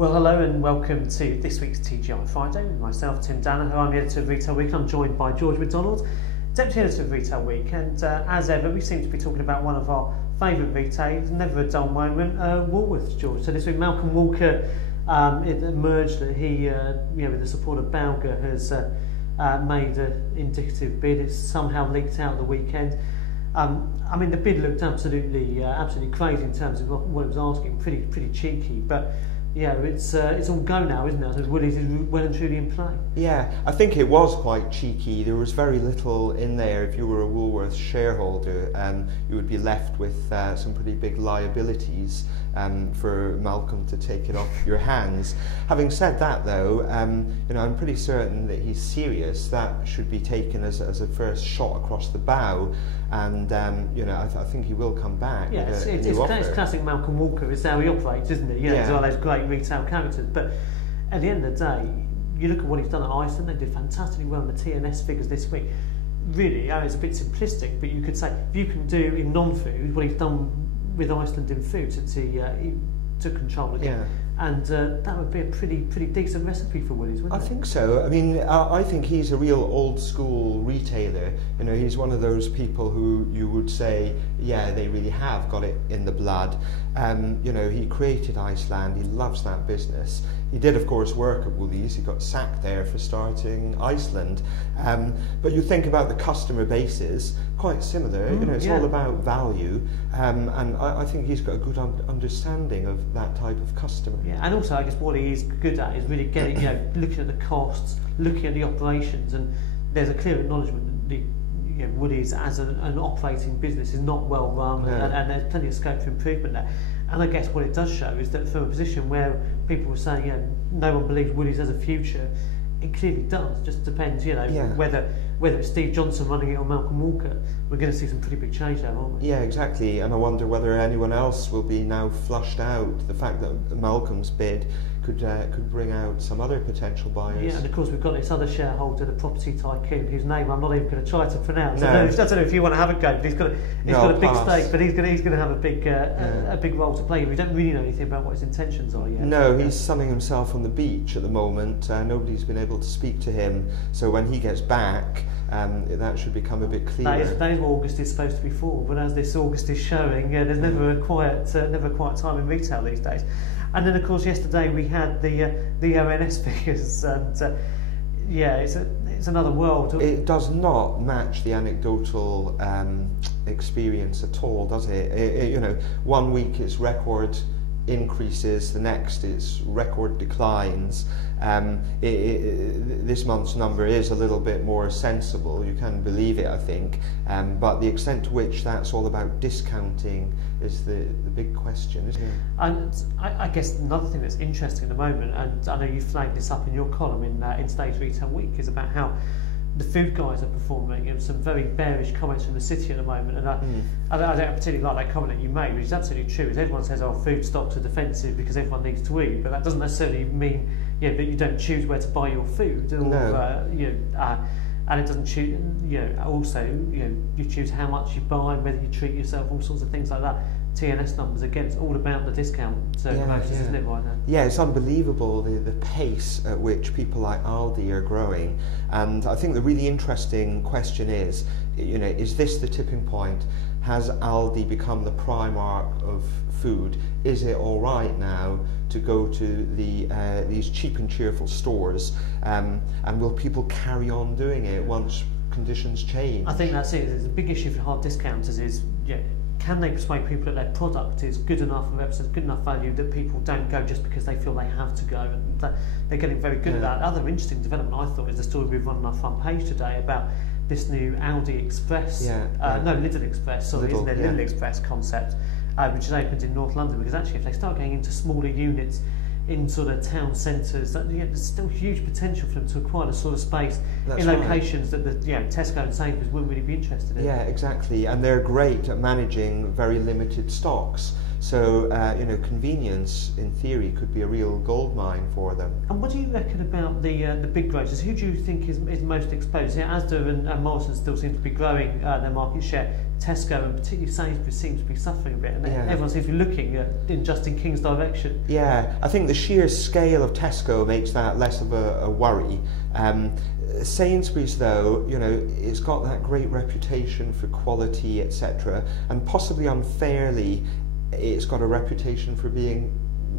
Well, hello and welcome to this week's TGi Friday with myself, Tim Danaher. I'm the editor of Retail Week. I'm joined by George MacDonald, deputy editor of Retail Week, and as ever, we seem to be talking about one of our favourite retailers. Never a dull moment. Woolworths, George. So this week, Malcolm Walker, it emerged that he, with the support of Bauga, has made an indicative bid. It's somehow leaked out the weekend. I mean, the bid looked absolutely crazy in terms of what it was asking. Pretty cheeky, but. Yeah, it's all go now, isn't it? So Woolies is well and truly in play. Yeah, I think it was quite cheeky. There was very little in there. If you were a Woolworths shareholder, you would be left with some pretty big liabilities for Malcolm to take it off your hands. Having said that, though, I'm pretty certain that he's serious. That should be taken as a first shot across the bow, and I think he will come back. Yeah, it's classic Malcolm Walker. It's how he operates, isn't it? It's all those great retail characters. But at the end of the day, you look at what he's done at Iceland. They did fantastically well in the TNS figures this week. Really, it's a bit simplistic, but you could say if you can do in non-food what he's done with Iceland in food since he took control again. Yeah. And that would be a pretty decent recipe for Woolies, wouldn't it? I think so. I mean, I think he's a real old school retailer. He's one of those people who you would say, yeah, they really have got it in the blood. He created Iceland. He loves that business. He did, of course, work at Woolies. He got sacked there for starting Iceland. But you think about the customer bases, quite similar. It's all about value. And I think he's got a good understanding of that type of customer. Yeah, and also I guess what he is good at is really getting, looking at the costs, looking at the operations, and there's a clear acknowledgement that Woolies as an operating business is not well run, and there's plenty of scope for improvement there. And I guess what it does show is that from a position where people were saying, no one believes Woolies has a future, it clearly does. Just depends, whether it's Steve Johnson running it or Malcolm Walker. We're going to see some pretty big change there, aren't we? Yeah, exactly. And I wonder whether anyone else will be now flushed out. The fact that Malcolm's bid could bring out some other potential buyers. Yeah, and of course we've got this other shareholder, the property tycoon, whose name I'm not even going to try to pronounce. No. I don't know if you want to have a go, but he's got a big stake, but he's going to have a big role to play. We don't really know anything about what his intentions are yet. No, he's sunning himself on the beach at the moment. Nobody's been able to speak to him, so when he gets back, that should become a bit clearer. That is what August is supposed to be for, but as this August is showing, there's never a quiet time in retail these days. And then, of course, yesterday we had the ONS figures, and it's another world. It does not match the anecdotal experience at all, does it? 1 week it's record increases, the next it's record declines. This month's number is a little bit more sensible, you can believe it, I think, but the extent to which that's all about discounting is the big question, isn't it? And I guess another thing that's interesting at the moment, and I know you flagged this up in your column in today's Retail Week, is about how the food guys are performing, and some very bearish comments from the city at the moment. And I don't particularly like that comment that you made, which is absolutely true. Is everyone says, food stocks are defensive because everyone needs to eat, but that doesn't necessarily mean that you don't choose where to buy your food, or and it doesn't choose. Also, you choose how much you buy, whether you treat yourself, all sorts of things like that. TNS numbers, again, it's all about the discount promotions, isn't it, right now? Yeah, it's unbelievable the pace at which people like Aldi are growing. And I think the really interesting question is this the tipping point? Has Aldi become the Primark of food? Is it all right now to go to these cheap and cheerful stores? And will people carry on doing it once conditions change? I think that's it. There's a big issue for hard discounters is, can they persuade people that their product is good enough and represents good enough value that people don't go just because they feel they have to go? And they're getting very good at that. Other interesting development I thought is the story we've run on our front page today about this new Aldi Express, Lidl Express, Lidl Express concept, which is opened in North London, because actually if they start going into smaller units in sort of town centres, there's still huge potential for them to acquire the sort of space in locations that the Tesco and Sainsbury's wouldn't really be interested in. Yeah, exactly, and they're great at managing very limited stocks. So convenience, in theory, could be a real goldmine for them. And what do you reckon about the big grocers? Who do you think is most exposed? Asda and Morrison still seem to be growing their market share. Tesco and particularly Sainsbury's seems to be suffering a bit, and everyone seems to be looking in King's direction. Yeah, I think the sheer scale of Tesco makes that less of a worry. Sainsbury's, though, you know, it's got that great reputation for quality, etc., and possibly unfairly, it's got a reputation for being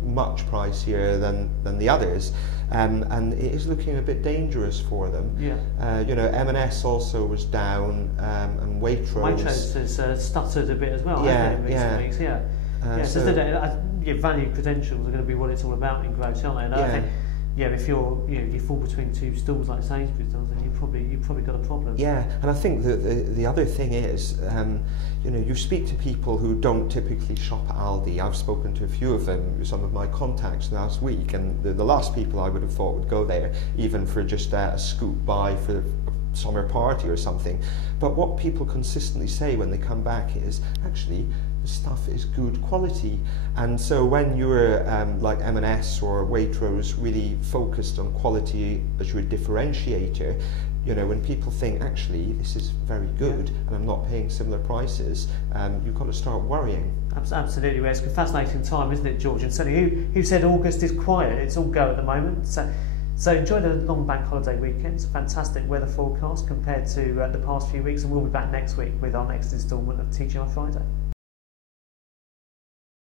much pricier than the others, and it is looking a bit dangerous for them. Yeah. You know, M&S also was down, and Waitrose has stuttered a bit as well. Yeah, hasn't it, in recent weeks? Yeah. So value credentials are going to be what it's all about in growth, aren't they? And I think, if you fall between two stools like Sainsbury's does, then you've probably got a problem. Yeah, and I think that the other thing is, you know, you speak to people who don't typically shop at Aldi. I've spoken to a few of them, some of my contacts last week, and the last people I would have thought would go there, even for just a scoop buy for a summer party or something. But what people consistently say when they come back is, actually, the stuff is good quality. And so when you're like M&S or Waitrose really focused on quality as your differentiator, you know, when people think, actually, this is very good and I'm not paying similar prices, you've got to start worrying. Absolutely, well, it's a fascinating time, isn't it, George? And certainly, who said August is quiet? It's all go at the moment. So enjoy the long bank holiday weekend. It's a fantastic weather forecast compared to the past few weeks, and we'll be back next week with our next instalment of TGi Friday.